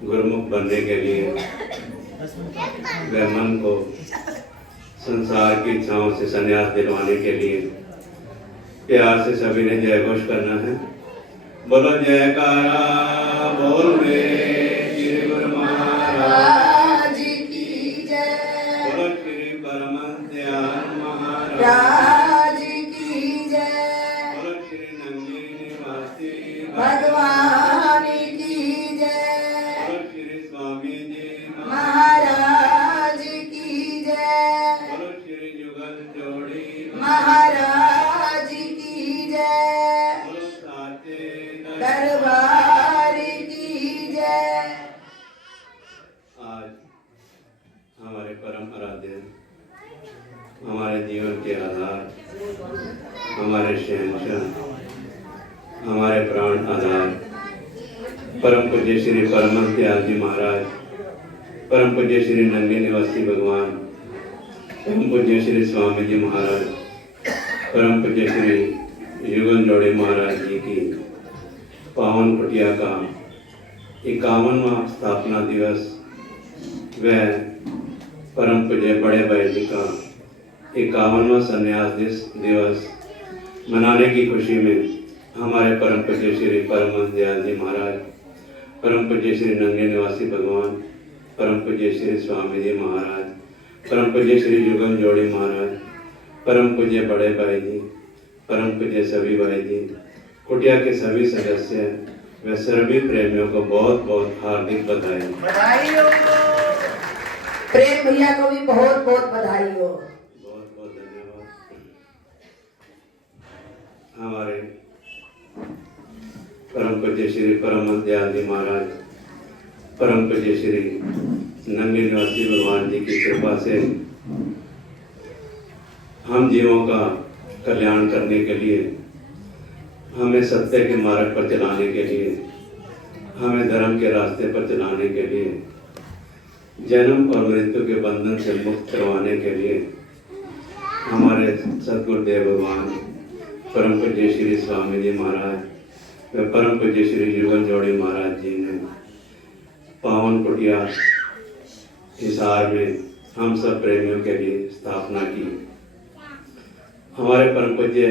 गुरुमुख बनने के लिए व मन को संसार की इच्छाओं से संन्यास दिलवाने के लिए प्यार से सभी ने जय घोष करना है। बोलो जयकारा बोल रे श्री गुरु महाराज की जय। बोलो श्री परम दयाल महाराज राज की जय। बोलो श्री नंदी निवासी भगवान की जय। बोलो श्री स्वामी जी महाराज की जय। बोलो श्री जुगल जोड़ी महाराज की जय। बोलो साचे दरबार की जय। आज हमारे परम आराध्य, हमारे जीवन के आधार, हमारे शहंशाह, हमारे प्राण आधार, परम पूज्य श्री परमहंस दयाल जी महाराज, परम पूज्य श्री नंदी निवासी भगवान, परम पूज्य श्री स्वामी जी महाराज, परम पूज्य श्री युगल जोड़े महाराज जी की पावन कुटिया का 51वां स्थापना दिवस व परम पूज्य बड़े भाई जी का 51वां संन्यास दिवस मनाने की खुशी में हमारे परम पूज्य श्री परमहंस दयाल जी महाराज, परम पूज्य श्री नंदी निवासी भगवान, परम पूज्य श्री स्वामी जी महाराज, परम पूज्य श्री युगल जोड़ी महाराज, परम पूज्य बड़े भाई जी, परम पूज्य सभी भाई जी, कुटिया के सभी सदस्य व सभी प्रेमियों को बहुत बहुत हार्दिक बधाई। बधाई हो। प्रेम भैया को भी बहुत बहुत बधाई हो। बहुत बहुत धन्यवाद। हमारे परम पूज्य श्री परमहंस दयाल जी महाराज, परम पूज्य श्री नंदी निवासी भगवान जी की कृपा से हम जीवों का कल्याण करने के लिए, हमें सत्य के मार्ग पर चलाने के लिए, हमें धर्म के रास्ते पर चलाने के लिए, जन्म और मृत्यु के बंधन से मुक्त करवाने के लिए हमारे सदगुरुदेव भगवान परम पूज्य श्री स्वामी जी महाराज व परम पूज्य श्री युगल जोड़ी महाराज जी ने पावन कुटिया हिसार में हम सब प्रेमियों के लिए स्थापना की। हमारे परम पूज्य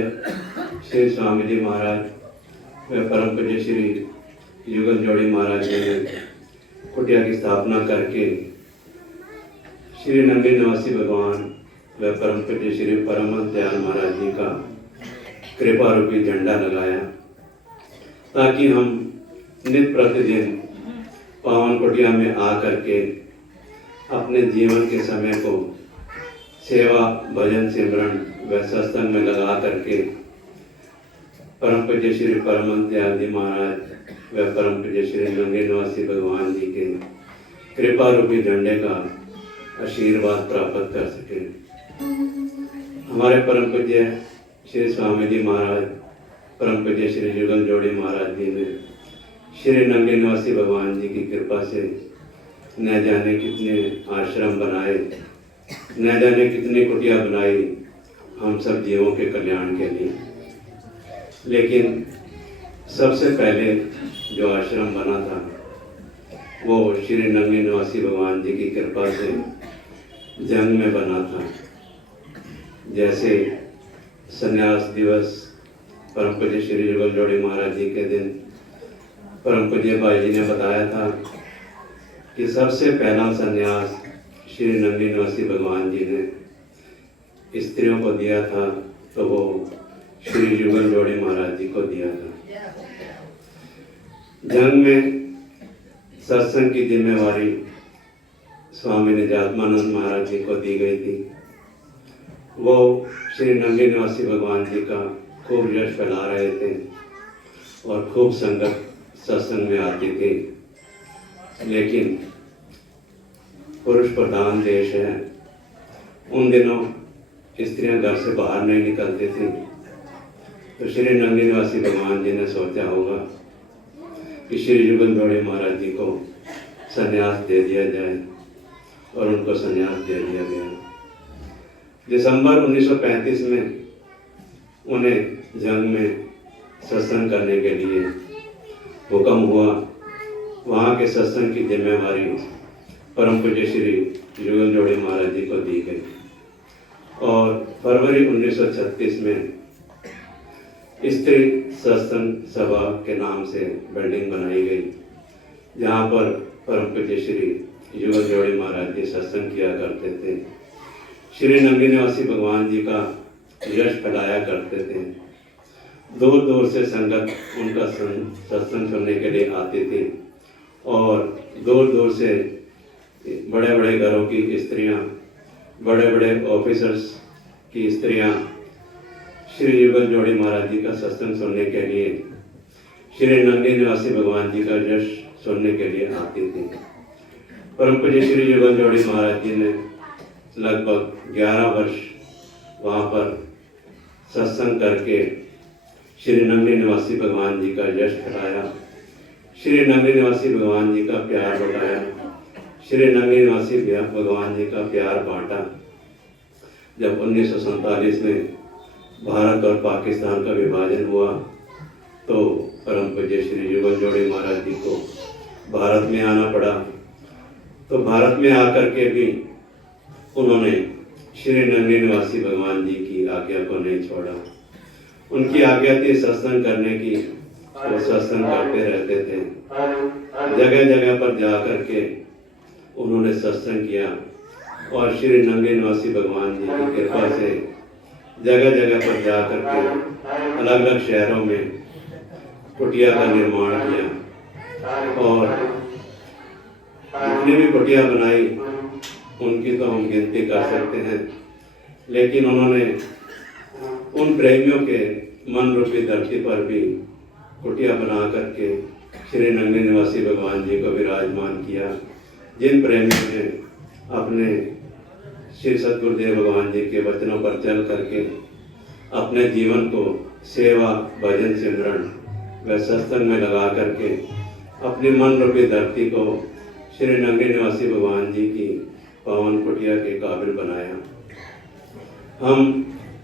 श्री स्वामी जी महाराज व परम पूज्य श्री युगल जोड़ी महाराज जी ने कुटिया की स्थापना करके श्री नंदी निवासी भगवान व परम पूज्य श्री परमहंस दयाल महाराज जी का कृपा रूपी झंडा लगाया, ताकि हम नित्य प्रतिदिन पावन कुटिया में आकर के अपने जीवन के समय को सेवा, भजन, सिमरन व सत्संग में लगा करके परम पूज्य श्री परमहंस दयाल जी महाराज व परम पूज्य श्री नंदी निवासी भगवान जी के कृपा रूपी झंडे का आशीर्वाद प्राप्त कर सके। हमारे परम पूज्य श्री स्वामी जी महाराज, परम पूज्य श्री युगल जोड़ी महाराज जी ने श्री नंदी निवासी भगवान जी की कृपा से न जाने कितने आश्रम बनाए, न जाने कितनी कुटिया बनाई हम सब जीवों के कल्याण के लिए। लेकिन सबसे पहले जो आश्रम बना था वो श्री नंदी निवासी भगवान जी की कृपा से जंग में बना था। जैसे संन्यास दिवस परम पूज्य श्री युगल जोड़ी महाराज जी के दिन परम पूज्य भाई जी ने बताया था कि सबसे पहला संन्यास श्री नंदी निवासी भगवान जी ने स्त्रियों को दिया था, तो वो श्री युगल जोड़ी महाराज जी को दिया था। जंग में सत्संग की जिम्मेवारी स्वामी निजात्मानंद महाराज जी को दी गई थी। वो श्री नंदी निवासी भगवान जी का खूब यश फैला रहे थे और खूब संगत सत्संग में आती थी। लेकिन पुरुष प्रधान देश है, उन दिनों स्त्रियां घर से बाहर नहीं निकलती थी। तो श्री नंदी निवासी भगवान जी ने सोचा होगा कि श्री युगल जोड़ी महाराज जी को संन्यास दे दिया जाए, और उनको संन्यास दे दिया गया। दिसंबर 1935 में उन्हें जंग में सत्संग करने के लिए हुक्म हुआ वहाँ के सत्संग की जिम्मेवारी परम पूज्य श्री युगल जोड़ी महाराज जी को दी गई और फरवरी 1936 में स्त्री सत्संग सभा के नाम से बिल्डिंग बनाई गई, जहाँ पर परम पूज्य श्री युगल जोड़ी महाराज जी सत्संग किया करते थे। श्री नंदी निवासी भगवान जी का यश फैलाया करते थे। दूर दूर से संगत उनका सत्संग सुनने के लिए आती थी और दूर दूर से बड़े बड़े घरों की स्त्रियां, बड़े बड़े ऑफिसर्स की स्त्रियां श्री युगल जोड़ी महाराज जी का सत्संग सुनने के लिए, श्री नंदी निवासी भगवान जी का यश सुनने के लिए आती थी। परम पूज्य श्री युगल जोड़ी महाराज जी ने लगभग 11 वर्ष वहाँ पर सत्संग करके श्री नंदी निवासी भगवान जी का यश फैलाया, श्री नंदी निवासी भगवान जी का प्यार बढ़ाया, श्री नंदी निवासी भगवान जी का प्यार बांटा। जब 1947 में भारत और पाकिस्तान का विभाजन हुआ तो परम पूज्य श्री युगल जोड़ी महाराज जी को भारत में आना पड़ा। तो भारत में आकर के भी उन्होंने श्री नंदी निवासी भगवान जी की आज्ञा को नहीं छोड़ा। उनकी आज्ञा थी सत्संग करने की, वो सत्संग करते रहते थे। जगह जगह पर जा कर के उन्होंने सत्संग किया और श्री नंदी निवासी भगवान जी की कृपा से जगह जगह पर जा कर के अलग अलग शहरों में कुटिया का निर्माण किया और जितनी भी कुटिया बनाई उनकी तो हम गिनती कर सकते हैं, लेकिन उन्होंने उन प्रेमियों के मन रूपी धरती पर भी कुटिया बना करके श्री नंदी निवासी भगवान जी को विराजमान किया, जिन प्रेमियों ने अपने श्री सद्गुरुदेव भगवान जी के वचनों पर चल करके अपने जीवन को सेवा, भजन, सिमरन व सत्संग में लगा करके अपनी मन रूपी धरती को श्री नंदी निवासी भगवान जी की पावन कुटिया के काबिल बनाया। हम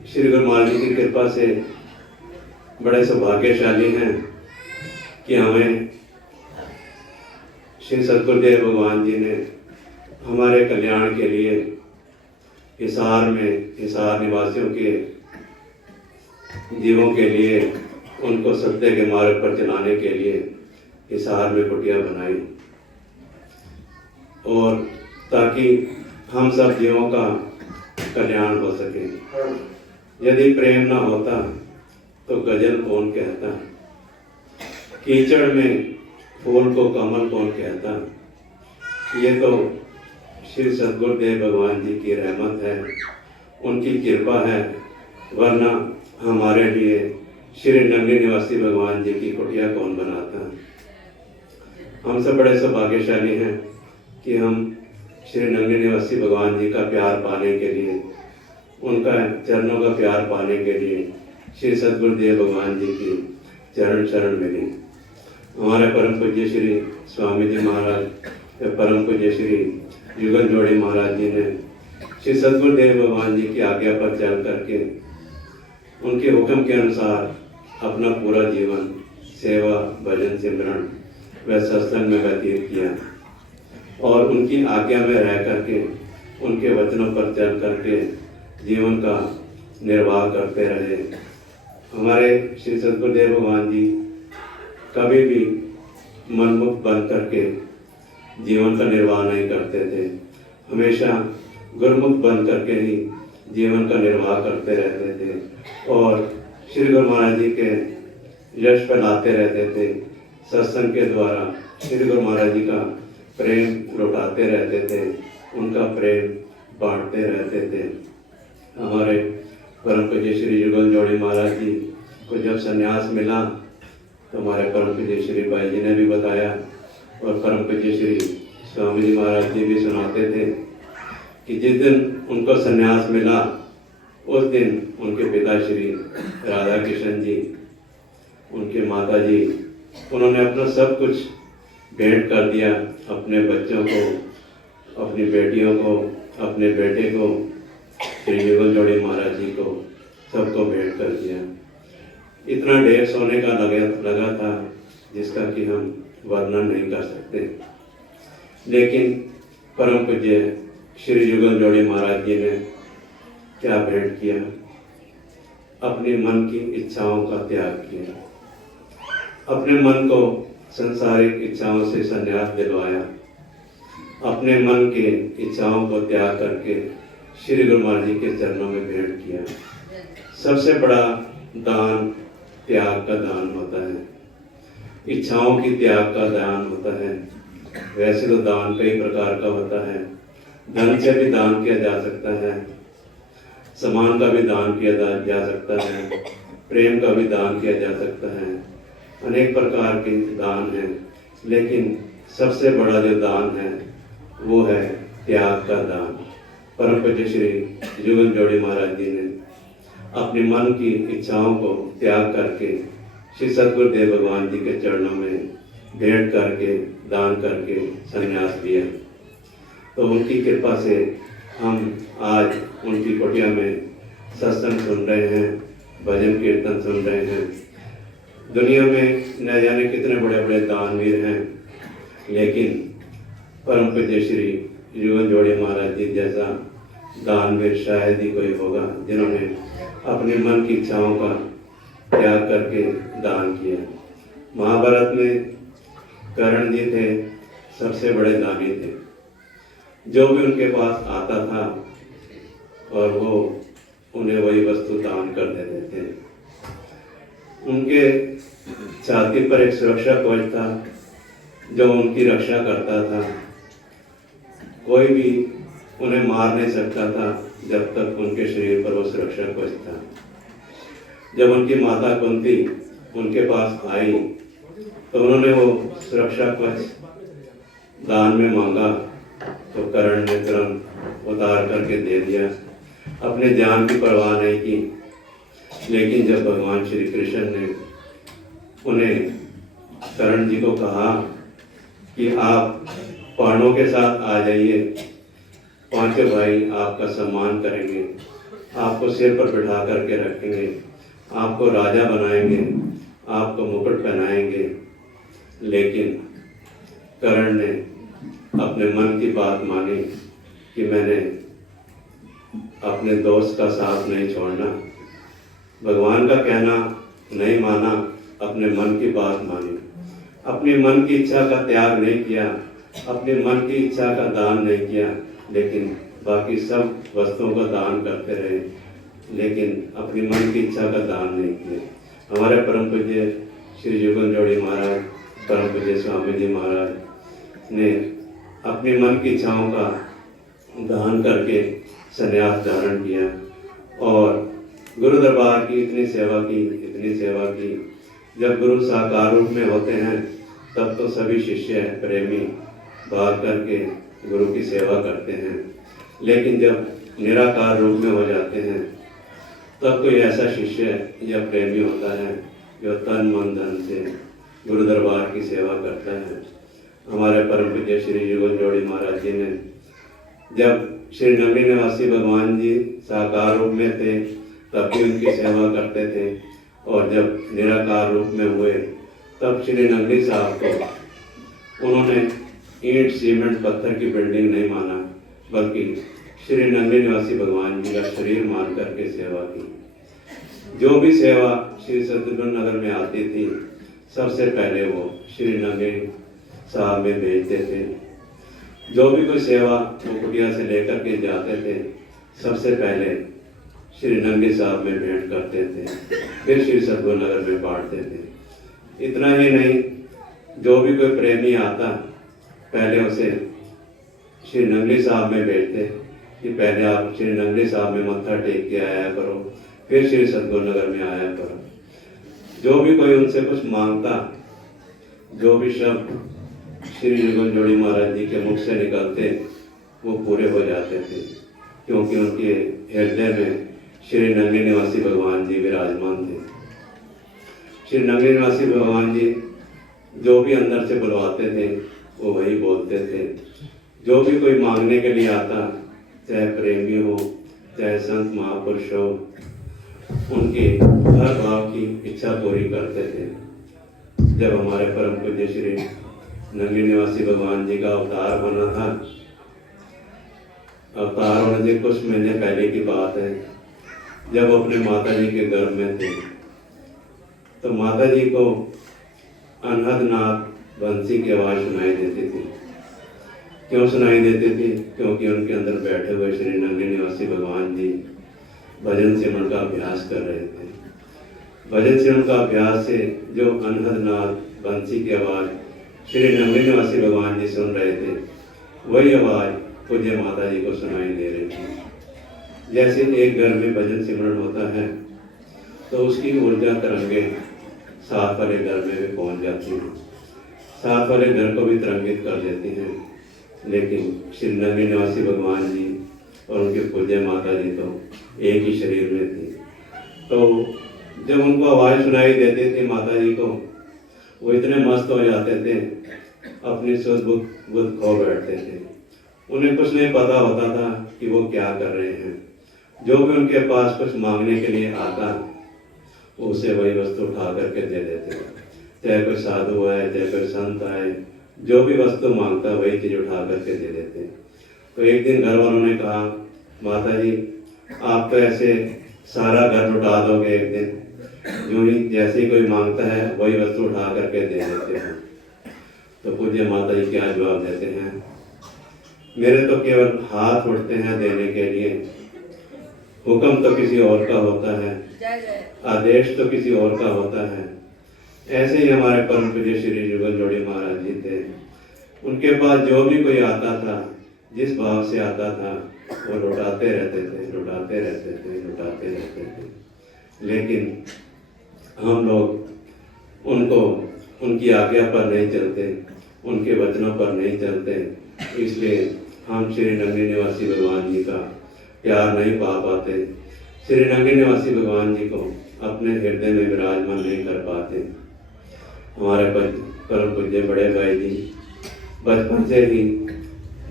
श्री गुरु महाराज जी की कृपा से बड़े सौभाग्यशाली हैं कि हमें श्री सद्गुरुदेव भगवान जी ने हमारे कल्याण के लिए हिसार में, हिसार निवासियों के जीवों के लिए, उनको सत्य के मार्ग पर चलाने के लिए हिसार में कुटिया बनाई और ताकि हम सब जीवों का कल्याण हो सके। यदि प्रेम न होता तो गजल कौन कहता, कीचड़ में फूल को कमल कौन कहता। ये तो श्री सद्गुरुदेव भगवान जी की रहमत है, उनकी कृपा है, वरना हमारे लिए श्री नंदी निवासी भगवान जी की कुटिया कौन बनाता। हम सब बड़े सौभाग्यशाली हैं कि हम श्री नंदी निवासी भगवान जी का प्यार पाने के लिए, उनका चरणों का प्यार पाने के लिए श्री सद्गुरुदेव भगवान जी की चरण शरण मिली। हमारे परम पूज्य श्री स्वामी जी महाराज, परम पूज्य श्री युगल जोड़ी महाराज जी ने श्री सद्गुरुदेव भगवान जी की आज्ञा पर चल करके उनके हुक्म के अनुसार अपना पूरा जीवन सेवा, भजन, सिमरन व सत्संग में व्यतीत किया और उनकी आज्ञा में रह करके, उनके वचनों पर चल करके जीवन का निर्वाह करते रहे। हमारे श्री सद्गुरुदेव भगवान जी कभी भी मनमुख बन करके जीवन का निर्वाह नहीं करते थे, हमेशा गुरमुख बन करके ही जीवन का निर्वाह करते रहते थे और श्री गुरु महाराज जी के यश फैलाते रहते थे। सत्संग के द्वारा श्री गुरु महाराज जी का प्रेम लौटाते रहते थे, उनका प्रेम बांटते रहते थे। हमारे परम पूज्य श्री युगल जोड़ी महाराज जी को जब संन्यास मिला तो हमारे परम पूज्य श्री भाई जी ने भी बताया और परम पूज्य श्री स्वामी जी महाराज जी भी सुनाते थे कि जिस दिन उनको संन्यास मिला उस दिन उनके पिता श्री राधा कृष्ण जी, उनके माता जी, उन्होंने अपना सब कुछ भेंट कर दिया, अपने बच्चों को, अपनी बेटियों को, अपने बेटे को, श्री युगल जोड़ी महाराज जी को, सबको भेंट कर दिया। इतना ढेर सोने का लगा था जिसका कि हम वर्णन नहीं कर सकते। लेकिन परम पूज्य श्री जुगल जोड़ी महाराज जी ने क्या भेंट किया, अपने मन की इच्छाओं का त्याग किया, अपने मन को संसारिक इच्छाओं से संन्यास दिलवाया, अपने मन के इच्छाओं को त्याग करके श्री गुरु महाराज जी के चरणों में भेंट किया। सबसे बड़ा दान त्याग का दान होता है, इच्छाओं की त्याग का दान होता है। वैसे तो दान कई प्रकार का होता है, धन से भी दान किया जा सकता है, सामान का भी दान किया जा सकता है, प्रेम का भी दान किया जा सकता है, अनेक प्रकार के दान हैं। लेकिन सबसे बड़ा जो दान है वो है त्याग का दान। परम पूज्य श्री जुगल जोड़ी महाराज जी ने अपने मन की इच्छाओं को त्याग करके श्री सद्गुरुदेव भगवान जी के चरणों में भेंट करके दान करके संन्यास लिया। तो उनकी कृपा से हम आज उनकी कुटिया में सत्संग सुन रहे हैं, भजन कीर्तन सुन रहे हैं। दुनिया में न जाने कितने बड़े बड़े दानवीर हैं, लेकिन परम पूज्य श्री जुगल जोड़ी महाराज जी जैसा दानवीर शायद ही कोई होगा जिन्होंने अपने मन की इच्छाओं का त्याग करके दान किया। महाभारत में कर्ण जी थे, सबसे बड़े दानी थे। जो भी उनके पास आता था और वो उन्हें वही वस्तु दान कर देते थे। उनके छाती पर एक सुरक्षा कवच था जो उनकी रक्षा करता था। कोई भी उन्हें मार नहीं सकता था जब तक उनके शरीर पर वो सुरक्षा कवच था। जब उनकी माता कुंती उनके पास आई तो उन्होंने वो सुरक्षा कवच दान में मांगा तो कर्ण ने तुरंत उतार करके दे दिया, अपने जान की परवाह नहीं की। लेकिन जब भगवान श्री कृष्ण ने उन्हें कर्ण जी को कहा कि आप पांडवों के साथ आ जाइए, पांचों भाई आपका सम्मान करेंगे, आपको सिर पर बिठा करके रखेंगे, आपको राजा बनाएंगे, आपको मुकुट पहनाएंगे। लेकिन कर्ण ने अपने मन की बात मानी कि मैंने अपने दोस्त का साथ नहीं छोड़ना, भगवान का कहना नहीं माना, अपने मन की बात मानी, अपने मन की इच्छा का त्याग नहीं किया, अपने मन की इच्छा का दान नहीं किया, लेकिन बाकी सब वस्तुओं का दान करते रहे, लेकिन अपनी मन की इच्छा का दान नहीं किया। हमारे परम पूज्य श्री जुगल जोड़ी महाराज, परम पूज्य स्वामी जी महाराज ने अपने मन की इच्छाओं का दान करके संन्यास धारण किया और गुरु दरबार की इतनी सेवा की। जब गुरु साकार रूप में होते हैं तब तो सभी शिष्य प्रेमी भाग करके गुरु की सेवा करते हैं, लेकिन जब निराकार रूप में हो जाते हैं तब कोई ऐसा शिष्य या प्रेमी होता है जो तन मन धन से गुरु दरबार की सेवा करता है। हमारे परम पूज्य श्री जुगल जोड़ी महाराज जी ने जब श्री नगरी निवासी भगवान जी साकार रूप में थे तब भी उनकी सेवा करते थे, और जब निराकार रूप में हुए तब श्री नगरी साहब को उन्होंने ईंट सीमेंट पत्थर की बिल्डिंग नहीं माना, बल्कि श्री नगरी निवासी भगवान जी का शरीर मान करके सेवा की। जो भी सेवा श्री सद्गुरु नगर में आती थी सबसे पहले वो श्री नगरी साहब में भेजते थे। जो भी कोई सेवा वो कुटिया से लेकर के जाते थे सबसे पहले श्री नगरी साहब में भेंट करते थे, फिर श्री सद्गुरु नगर में बांटते थे। इतना ही नहीं, जो भी कोई प्रेमी आता पहले उसे श्री नगरी साहब में भेजते कि पहले आप श्री नगरी साहब में मत्था टेक के आया करो, फिर श्री सद्गुरु नगर में आया करो। जो भी कोई उनसे कुछ मांगता, जो भी शब्द श्री जुगल जोड़ी महाराज जी के मुख से निकलते वो पूरे हो जाते थे, क्योंकि उनके हृदय में श्री नगरी निवासी भगवान जी विराजमान थे। श्री नगरी निवासी भगवान जी जो भी अंदर से बुलवाते थे वो वही बोलते थे। जो भी कोई मांगने के लिए आता, चाहे प्रेमी हो चाहे संत महापुरुष हो, उनके हर भाव की इच्छा पूरी करते थे। जब हमारे परम पूज्य श्री नंगली निवासी भगवान जी का अवतार बना था। अवतार होने से कुछ महीने पहले की बात है, जब अपने माता जी के गर्भ में थे तो माता जी को अनहद नाद बंसी की आवाज़ सुनाई देती थी। क्यों सुनाई देती थी? क्योंकि उनके अंदर बैठे हुए श्री नंगली निवासी भगवान जी भजन सिमरन का अभ्यास कर रहे थे। भजन सिमरन का अभ्यास से जो अनहद नाद बंसी की आवाज़ श्री नंगली निवासी भगवान जी सुन रहे थे, वही आवाज़ पूज्य माता जी को सुनाई दे रही थी। जैसे एक घर में भजन सिमरन होता है तो उसकी ऊर्जा तरंगे साथ वाले घर में भी पहुंच जाती हैं, साथ वाले घर को भी तरंगित कर देती हैं। लेकिन श्री नंगली निवासी भगवान जी और उनके पूज्य माता जी तो एक ही शरीर में थी। तो जब उनको आवाज़ सुनाई देती थी माता जी को, वो इतने मस्त हो जाते थे, अपनी सुध बुद्ध खो बैठते थे। उन्हें कुछ नहीं पता होता था कि वो क्या कर रहे हैं। जो भी उनके पास कुछ मांगने के लिए आता, उसे वही वस्तु उठा करके दे देते। चाहे कोई साधु आए, चाहे कोई संत आए, जो भी वस्तु मांगता वही चीज़ उठा करके दे देते। तो एक दिन घर वालों ने कहा, माता जी आप तो ऐसे सारा घर लुटा दोगे एक दिन, यूं ही जैसे ही कोई मांगता है वही वस्तु उठा करके दे देते हैं। तो पूज्य माता जी क्या जवाब देते हैं, मेरे तो केवल हाथ उठते हैं देने के लिए, हुक्म तो किसी और का होता है, आदेश तो किसी और का होता है। ऐसे ही हमारे परम पूज्य श्री जुगल जोड़ी महाराज जी थे। उनके पास जो भी कोई आता था, जिस भाव से आता था, वो लुटाते रहते थे, लुटाते रहते थे, लुटाते रहते थे। लेकिन हम लोग उनको उनकी आज्ञा पर नहीं चलते, उनके वचनों पर नहीं चलते, इसलिए हम श्री नंगली निवासी भगवान जी का प्यार नहीं पा पाते, श्री नंगली निवासी भगवान जी को अपने हृदय में विराजमान नहीं कर पाते। हमारे परम पूज्य बड़े भाई जी बचपन से ही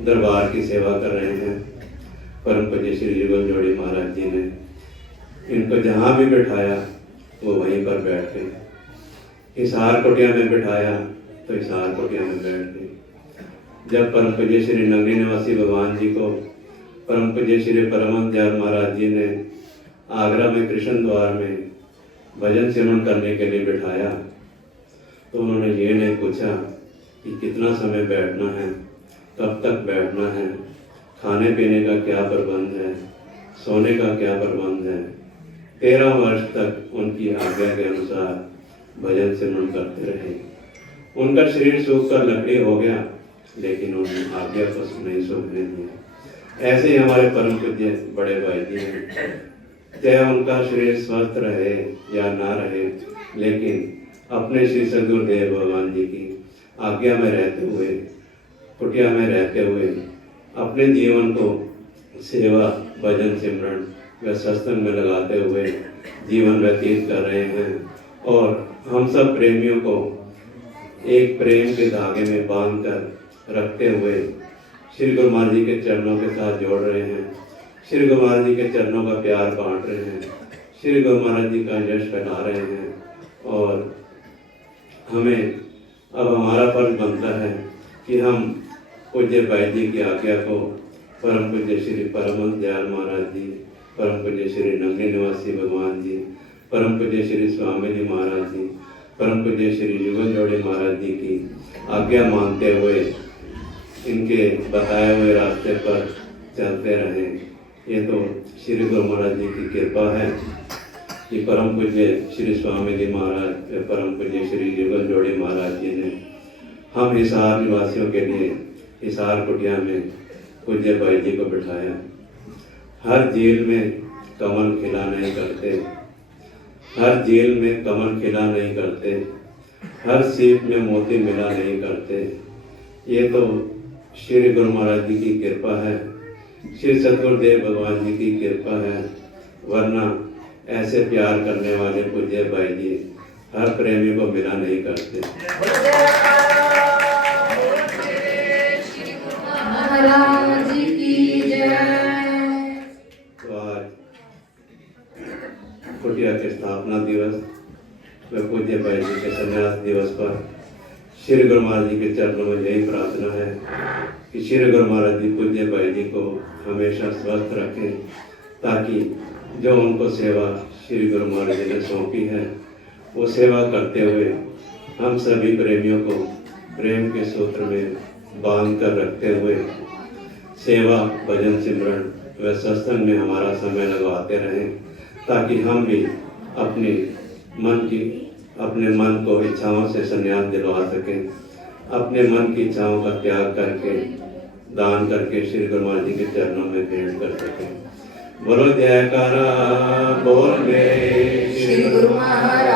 दरबार की सेवा कर रहे हैं। परम पूज्य श्री जुगल जोड़ी महाराज जी ने इनको जहाँ भी बिठाया वो वहीं पर बैठ गए, हिसार कुटिया में बिठाया तो हिसार कुटिया में बैठ गए। जब परम पूज्य श्री नंगली निवासी भगवान जी को परम पूज्य श्री परमहंस दयाल महाराज जी ने आगरा में कृष्ण द्वार में भजन सिमरन करने के लिए बिठाया, तो उन्होंने ये नहीं पूछा कि कितना समय बैठना है, कब तक बैठना है, खाने पीने का क्या प्रबंध है, सोने का क्या प्रबंध है। 13 वर्ष तक उनकी आज्ञा के अनुसार भजन सिमरन करते रहे। उनका शरीर सूख कर लकड़ी हो गया, लेकिन उन्होंने आज्ञा को नहीं सूखने दिया। ऐसे ही हमारे परम पूज्य बड़े भाई जी हैं, चाहे उनका शरीर स्वस्थ रहे या ना रहे, लेकिन अपने श्री सदगुरुदेव भगवान जी की आज्ञा में रहते हुए, कुटिया में रहते हुए, अपने जीवन को सेवा, भजन सिमरन व सत्संग में लगाते हुए जीवन व्यतीत कर रहे हैं। और हम सब प्रेमियों को एक प्रेम के धागे में बांध कर रखते हुए श्री गुरु महाराज जी के चरणों के साथ जोड़ रहे हैं, श्री गुरु महाराज जी के चरणों का प्यार बांट रहे हैं, श्री गुरु महाराज जी का यश फैला रहे हैं। और हमें अब हमारा फर्ज बनता है कि हम पूज्य भाई जी की आज्ञा को परम पूज्य श्री परमहंस दयाल महाराज जी, परम पूज्य श्री नंगली निवासी भगवान जी, परम पूज्य श्री स्वामी जी महाराज जी, परम पूज्य श्री जुगल जोड़ी महाराज जी की आज्ञा मानते हुए इनके बताए हुए रास्ते पर चलते रहें। ये तो श्री गुरु महाराज जी की कृपा है कि परम पूज्य श्री स्वामी जी महाराज, परम पूज्य श्री जुगल जोड़ी महाराज जी ने हम हिसार निवासियों के लिए हिसार कुटिया में पूज्य भाई जी को बिठाया। हर झील में कमल खिला नहीं करते, हर झील में कमल खिला नहीं करते, हर सीप में मोती मिला नहीं करते। ये तो श्री गुरु महाराज जी की कृपा है, श्री सदगुरुदेव भगवान जी की कृपा है, वरना ऐसे प्यार करने वाले पूज्य भाई जी हर प्रेमी को मिला नहीं करते। महाराज की जय। तो आज कुटिया के स्थापना दिवस व पूज्य भाई जी के संन्यास दिवस पर श्री गुरु महाराज जी के चरणों में यही प्रार्थना है कि श्री गुरु महाराज जी पूज्य भाई जी को हमेशा स्वस्थ रखें, ताकि जो उनको सेवा श्री गुरु महाराज जी ने सौंपी है वो सेवा करते हुए हम सभी प्रेमियों को प्रेम के सूत्र में बांध कर रखते हुए सेवा, भजन, सिमरन व सत्संग में हमारा समय लगवाते रहें, ताकि हम भी अपने मन को इच्छाओं से संन्यास दिलवा सकें, अपने मन की इच्छाओं का त्याग करके दान करके श्री गुरु महाराज जी के चरणों में भेंट कर सकें। बोलो जयकारा बोल में श्री गुरु महाराज